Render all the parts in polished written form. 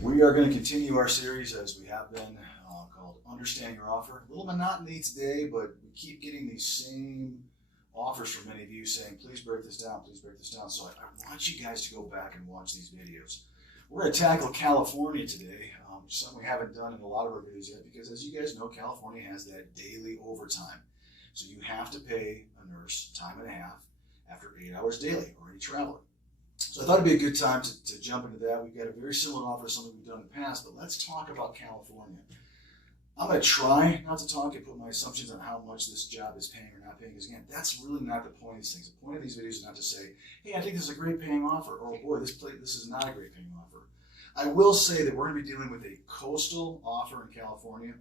We are going to continue our series as we have been called Understand Your Offer. A little monotony today, but we keep getting these same offers from many of you saying, please break this down, please break this down. So I want you guys to go back and watch these videos. We're going to tackle California today, something we haven't done in a lot of our videos yet, because as you guys know, California has that daily overtime. So you have to pay a nurse time and a half after 8 hours daily, or any traveler. So I thought it'd be a good time to jump into that. We've got a very similar offer to something we've done in the past, but let's talk about California. I'm going to try not to talk and put my assumptions on how much this job is paying or not paying, because again, that's really not the point of these things. The point of these videos is not to say, hey, I think this is a great paying offer, or boy, this is not a great paying offer. I will say that we're going to be dealing with a coastal offer in California,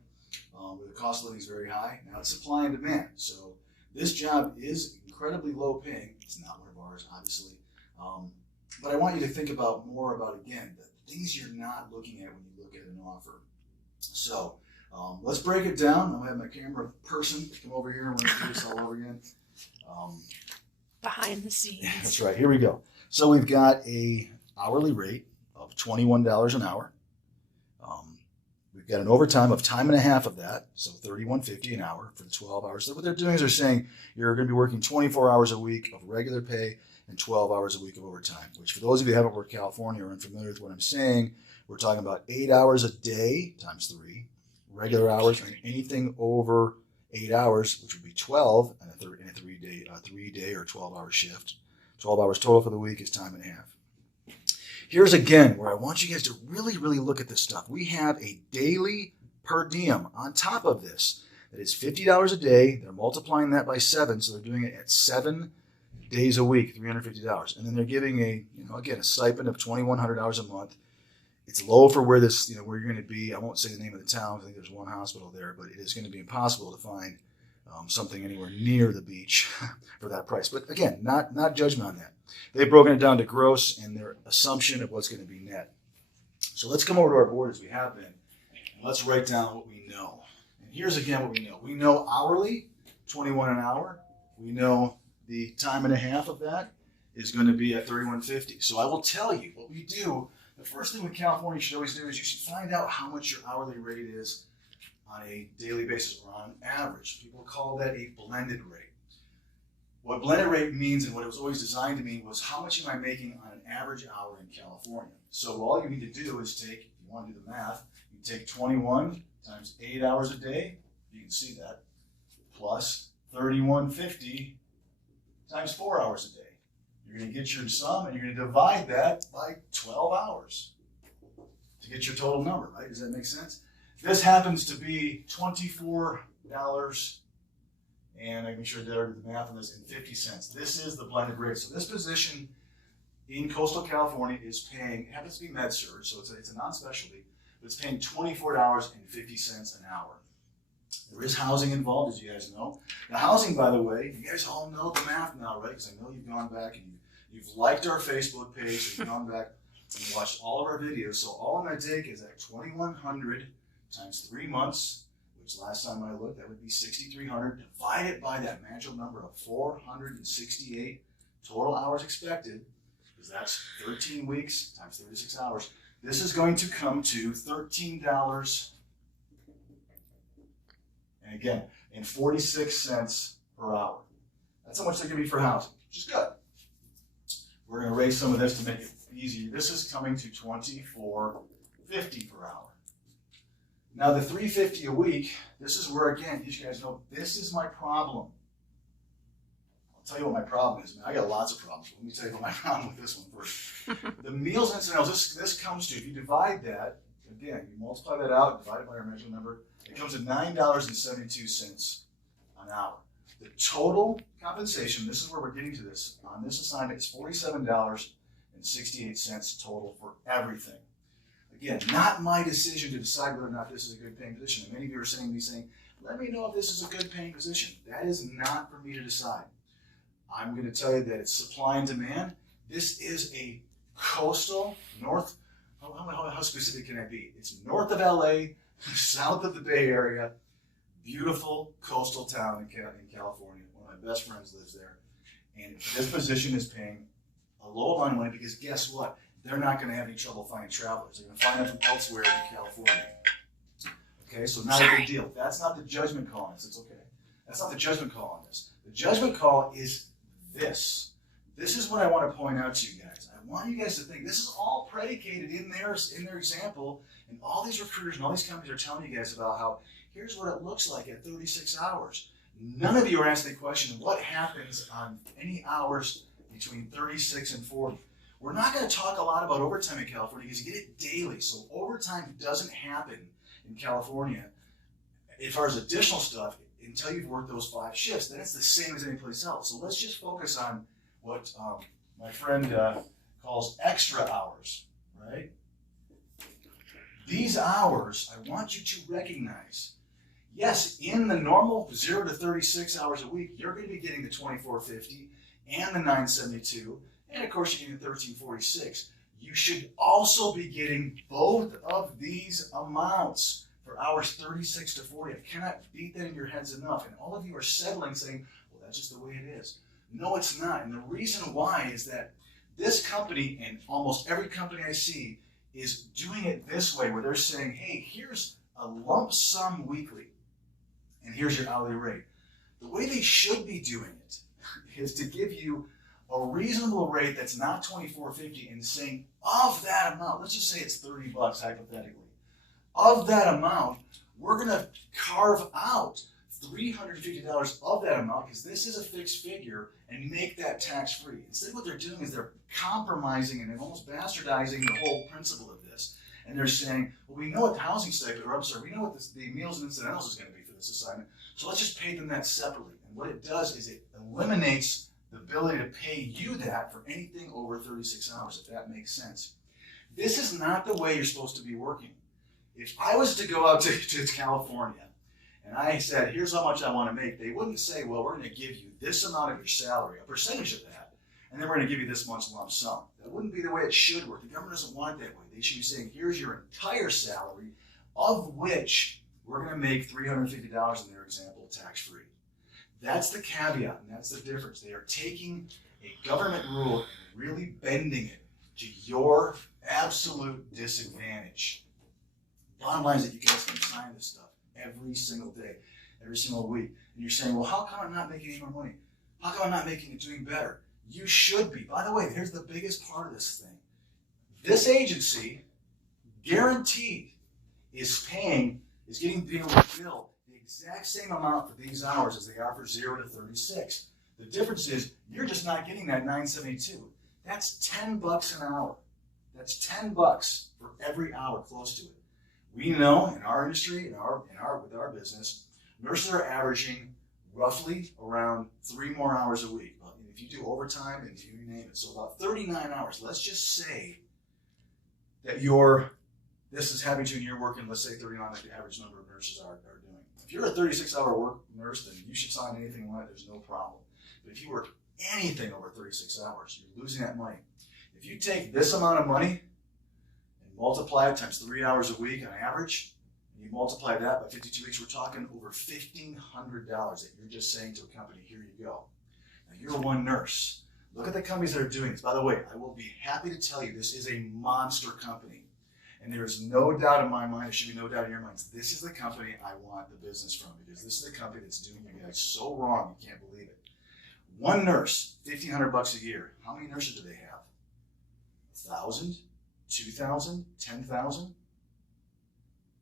where the cost of living is very high. Now it's supply and demand, so this job is incredibly low paying. It's not one of ours, obviously. But I want you to think more about, again, the things you're not looking at when you look at an offer. So let's break it down. I'm going to have my camera person come over here and we're going to do this all over again. Behind the scenes. That's right. Here we go. So we've got a hourly rate of $21 an hour. We've got an overtime of time and a half of that, so $31.50 an hour for the 12 hours. So what they're doing is they're saying you're going to be working 24 hours a week of regular pay and 12 hours a week of overtime, which for those of you who haven't worked California or unfamiliar with what I'm saying, we're talking about 8 hours a day times 3, regular hours, and anything over 8 hours, which would be 12 in a 3-day or 12-hour shift. 12 hours total for the week is time and a half. Here's again where I want you guys to really, really look at this stuff. We have a daily per diem on top of this that is $50 a day. They're multiplying that by 7, so they're doing it at 7 days a week, $350. And then they're giving a stipend of $2,100 a month. It's low for where where you're going to be. I won't say the name of the town. I think there's one hospital there, but it is going to be impossible to find something anywhere near the beach for that price. But again, not judgment on that. They've broken it down to gross and their assumption of what's going to be net. So let's come over to our board as we have been, and let's write down what we know. And here's again what we know. We know hourly, 21 an hour. We know the time and a half of that is going to be at $31.50. So I will tell you what we do. The first thing with California you should always do is you should find out how much your hourly rate is on a daily basis or on average. People call that a blended rate. What blended rate means and what it was always designed to mean was how much am I making on an average hour in California. So all you need to do is take, if you want to do the math, you take 21 times 8 hours a day, you can see that, plus $31.50 times 4 hours a day. You're going to get your sum and you're going to divide that by 12 hours to get your total number, right? Does that make sense? This happens to be $24, and I can make sure I did the math on this, in 50 cents. This is the blended rate. So this position in coastal California is paying, it happens to be med-surg, so it's a non-specialty, but it's paying $24.50 an hour. There is housing involved, as you guys know. Now, housing, by the way, you guys all know the math now, right? Because I know you've gone back and you've liked our Facebook page, you've gone back and watched all of our videos. So all I'm going to take is that 2,100 times 3 months, which last time I looked, that would be 6,300, divided by that magical number of 468 total hours expected, because that's 13 weeks times 36 hours. This is going to come to $13. And again, in 46 cents per hour. That's how much they're giving me for housing, which is good. We're going to raise some of this to make it easy. This is coming to $24.50 per hour. Now the $350 a week, this is where, again, you guys know, this is my problem. I'll tell you what my problem is, man. I got lots of problems. Let me tell you what my problem with this one first. The meals and incidentals, this comes to, if you divide that, again, you multiply that out, divide it by our measurement number, it comes to $9.72 an hour. The total compensation, this is where we're getting to this, on this assignment is $47.68 total for everything. Again, not my decision to decide whether or not this is a good paying position. And many of you are saying, let me know if this is a good paying position. That is not for me to decide. I'm going to tell you that it's supply and demand. This is a coastal, north, how specific can I be? It's north of LA, south of the Bay Area, beautiful coastal town in California. One of my best friends lives there. And this position is paying a low amount of money because guess what? they're not going to have any trouble finding travelers. They're going to find them from elsewhere in California. Okay, so not a big deal. That's not the judgment call on this. It's okay. That's not the judgment call on this. The judgment call is this. This is what I want to point out to you guys. I want you guys to think this is all predicated in their example, and all these recruiters and all these companies are telling you guys about how here's what it looks like at 36 hours. None of you are asking the question, what happens on any hours between 36 and 40? We're not going to talk a lot about overtime in California because you get it daily. So overtime doesn't happen in California as far as additional stuff until you've worked those 5 shifts. Then it's the same as any place else. So let's just focus on what my friend calls extra hours, right? These hours, I want you to recognize, yes, in the normal 0 to 36 hours a week, you're going to be getting the 2450 and the 972, and of course you're getting the 1346. You should also be getting both of these amounts for hours 36 to 40. I cannot beat that in your heads enough. And all of you are settling saying, well, that's just the way it is. No, it's not. And the reason why is that this company and almost every company I see is doing it this way, where they're saying, hey, here's a lump sum weekly, and here's your hourly rate. The way they should be doing it is to give you a reasonable rate that's not $24.50 and saying, of that amount, let's just say it's $30 hypothetically. Of that amount, we're going to carve out $350 of that amount, because this is a fixed figure, and make that tax-free. Instead, what they're doing is they're compromising and almost bastardizing the whole principle of this. And they're saying, well, we know what the housing stipend, or I'm sorry, we know what the meals and incidentals is going to be for this assignment, so let's just pay them that separately. And what it does is it eliminates the ability to pay you that for anything over 36 hours, if that makes sense. This is not the way you're supposed to be working. If I was to go out to California and I said, here's how much I want to make, they wouldn't say, well, we're going to give you this amount of your salary, a percentage of that, and then we're going to give you this much lump sum. That wouldn't be the way it should work. The government doesn't want it that way. They should be saying, here's your entire salary, of which we're going to make $350 in their example tax-free. That's the caveat, and that's the difference. They are taking a government rule and really bending it to your absolute disadvantage. Bottom line is that you guys can sign this stuff every single day, every single week. And you're saying, well, how come I'm not making any more money? How come I'm not making it doing better? You should be. By the way, here's the biggest part of this thing. This agency, guaranteed, is getting able to bill the exact same amount for these hours as they are for 0 to 36. The difference is you're just not getting that 972. That's $10 an hour. That's $10 for every hour close to it. We know in our industry, with our business, nurses are averaging roughly around 3 more hours a week. If you do overtime and you name it, so about 39 hours. Let's just say that this is having to, and you're working, let's say 39, like the average number of nurses are doing. If you're a 36-hour work nurse, then you should sign anything like that. There's no problem. But if you work anything over 36 hours, you're losing that money. If you take this amount of money and multiply it times 3 hours a week on average, and you multiply that by 52 weeks, we're talking over $1,500 that you're just saying to a company, here you go. Now you're one nurse. Look at the companies that are doing this. By the way, I will be happy to tell you this is a monster company. And there is no doubt in my mind, there should be no doubt in your minds, this is the company I want the business from, because this is the company that's doing you guys so wrong, you can't believe it. One nurse, $1,500 a year. How many nurses do they have? 1,000? 2,000? 10,000?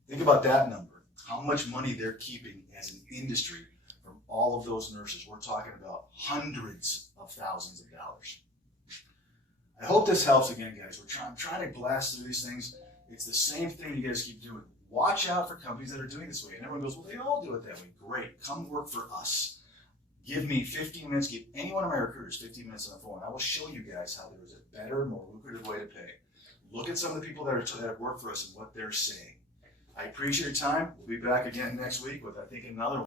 Think about that number. How much money they're keeping as an industry from all of those nurses. We're talking about hundreds of thousands of dollars. I hope this helps again, guys. I'm trying to blast through these things. It's the same thing you guys keep doing. Watch out for companies that are doing this way. And everyone goes, well, they all do it that way. Great. Come work for us. Give me 15 minutes. Give any one of my recruiters 15 minutes on the phone. I will show you guys how there is a better, more lucrative way to pay. Look at some of the people that have worked for us and what they're saying. I appreciate your time. We'll be back again next week with, I think, another one.